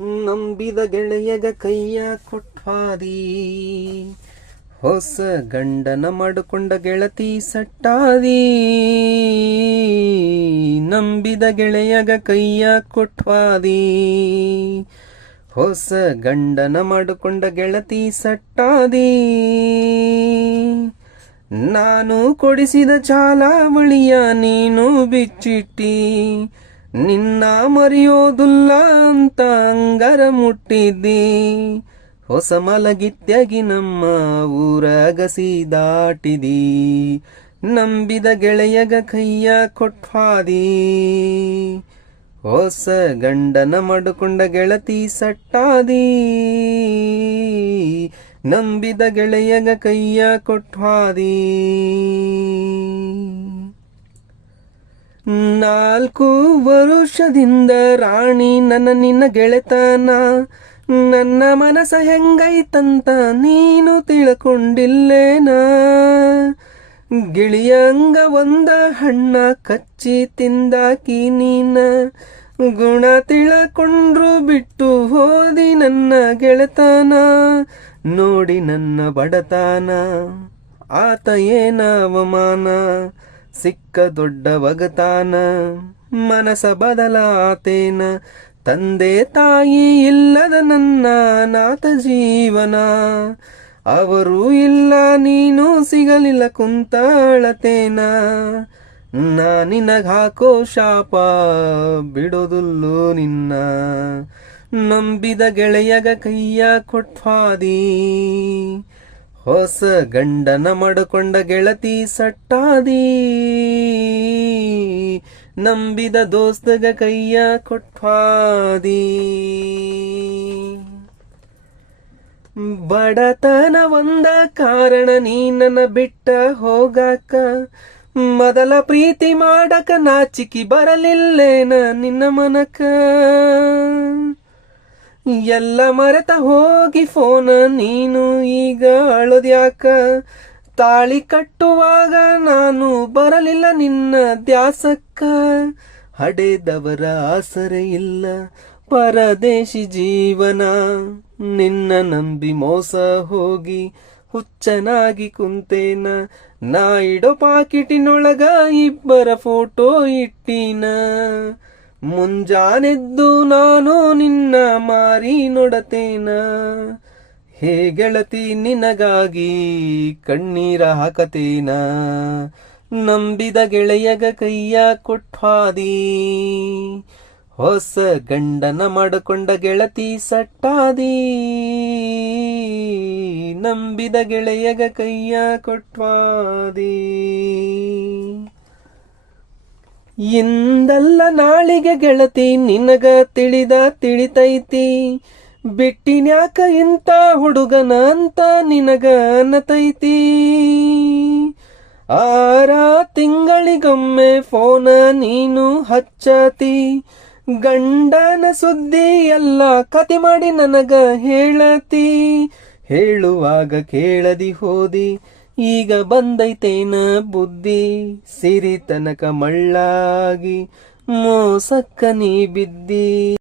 ನಂಬಿದ ಗೆಳೆಯಗ ಕೈಯ ಕೊಟ್ವಾದಿ. ಹೊಸ ಗಂಡನ ಮಾಡಿಕೊಂಡ ಗೆಳತಿ ಸಟ್ಟಾದಿ. ನಂಬಿದ ಗೆಳೆಯಗ ಕೈಯ ಕೊಟ್ವಾದಿ. ಹೊಸ ಗಂಡನ ಮಾಡಿಕೊಂಡ ಗೆಳತಿ ಸಟ್ಟಾದಿ. ನಾನು ಕೊಡಿಸಿದ ಚಾಲಾವಳಿಯ ನೀನು ಬಿಚ್ಚಿಟ್ಟಿ. ನಿನ್ನ ಮರೆಯೋದುಲ್ಲ ಅಂತ ಅಂಗರ ಮುಟ್ಟಿದ್ದಿ. ಹೊಸ ಮಲಗಿತ್ಯಾಗಿ ನಮ್ಮ ಊರ ಗಸಿ ದಾಟಿದಿ. ನಂಬಿದ ಗೆಳೆಯಗ ಕೈಯ ಕೊಟ್ವಾದಿ ಹೊಸ ಗಂಡನ ಮಡುಕೊಂಡ ಗೆಳತಿ ಸಟ್ಟಾದಿ. ನಂಬಿದ ಗೆಳೆಯಗ ಕೈಯ ಕೊಟ್ವಾದಿ ನಾಲ್ಕು ವರುಷದಿಂದ ರಾಣಿ ನನ್ನ ನಿನ್ನ ಗೆಳೆತನ. ನನ್ನ ಮನಸ ಹೆಂಗೈತಂತ ನೀನು ತಿಳ್ಕೊಂಡಿಲ್ಲೇನ? ಗಿಳಿಯಂಗ ಒಂದ ಹಣ್ಣ ಕಚ್ಚಿ ತಿಂದಾಕಿ ನೀನ. ಗುಣ ತಿಳಕೊಂಡ್ರು ಬಿಟ್ಟು ಹೋದಿ ನನ್ನ ಗೆಳೆತನ. ನೋಡಿ ನನ್ನ ಬಡತನ. ಆತ ಏನ ಅವಮಾನ? ಸಿಕ್ಕ ದೊಡ್ಡ ವಗತಾನ ಮನಸ ಬದಲಾತೇನ, ತಂದೆ ತಾಯಿ ಇಲ್ಲದ ನನ್ನ ನಾತ ಜೀವನ. ಅವರು ಇಲ್ಲ, ನೀನು ಸಿಗಲಿಲ್ಲ ಕುಂತಾಳತೇನ. ನಾ ನಿನಗ ಹಾಕೋ ಶಾಪ ಬಿಡೋದುಲ್ಲು ನಿನ್ನ. ನಂಬಿದ ಗೆಳೆಯಗ ಕೈಯ ಕೊಟ್ವಾದಿ ಹೊಸ ಗಂಡನ ಮಡಕೊಂಡ ಗೆಳತಿ ಸಟ್ಟಾದಿ. ನಂಬಿದ ದೋಸ್ತಗ ಕೈಯ ಕೊಟ್ವಾದಿ ಬಡತನ ಒಂದ ಕಾರಣ ನೀ ನನ್ನ ಬಿಟ್ಟ ಹೋಗಾಕ. ಮೊದಲ ಪ್ರೀತಿ ಮಾಡಕ ನಾಚಿಕಿ ಬರಲಿಲ್ಲೇನ ನಿನ್ನ ಮನಕ. ಎಲ್ಲ ಮರೆತ ಹೋಗಿ ಫೋನ, ನೀನು ಈಗ ಅಳೋದ್ಯಾಕ ತಾಳಿ ಕಟ್ಟುವಾಗ ನಾನು ಬರಲಿಲ್ಲ ನಿನ್ನ ದ್ಯಾಸಕ್ಕ. ಹಡೆದವರ ಆಸರೆ ಇಲ್ಲ, ಪರದೇಶಿ ಜೀವನ. ನಿನ್ನ ನಂಬಿ ಮೋಸ ಹೋಗಿ ಹುಚ್ಚನಾಗಿ ಕುಂತೇನ. ನಾ ಇಡೋ ಪಾಕಿಟಿನೊಳಗ ಇಬ್ಬರ ಫೋಟೋ ಇಟ್ಟಿನ. ಮುಂಜಾನೆದ್ದು ನಾನು ನಿನ್ನ ಮಾರಿ ನೋಡತೇನ? ಹೇ ಗೆಳತಿ, ನಿನಗಾಗಿ ಕಣ್ಣೀರ ಹಾಕತೇನ? ನಂಬಿದ ಗೆಳೆಯಗ ಕೈಯ ಕೊಟ್ಟಾದಿ ಹೊಸ ಗಂಡನ ಮಾಡಿಕೊಂಡ ಗೆಳತಿ ಸಟ್ಟಾದಿ? ನಂಬಿದ ಗೆಳೆಯಗ ಕೈಯ ಕೊಟ್ವಾದಿ? ಇಂದಲ್ಲ ನಾಳಿಗೆ ಗೆಳತಿ, ನಿನಗ ತಿಳಿದ ತಿಳಿತೈತಿ. ಬಿಟ್ಟಿನ್ಯಾಕ ಇಂತ ಹುಡುಗನ ಅಂತ ನಿನಗ ಅನ್ನತೈತಿ ಆರ ತಿಂಗಳಿಗೊಮ್ಮೆ ಫೋನ ನೀನು ಹಚ್ಚತಿ. ಗಂಡನ ಸುದ್ದಿ ಎಲ್ಲ ಕತೆ ಮಾಡಿ ನನಗ ಹೇಳತಿ. ಹೇಳುವಾಗ ಕೇಳದಿ ಹೋದಿ. ಈಗ ಬಂದೈತೇನ ಬುದ್ಧಿ? ಸಿರಿತನಕ ಮಳ್ಳಾಗಿ ಮೋಸಕ್ಕ ನೀ ಬಿದ್ದಿ.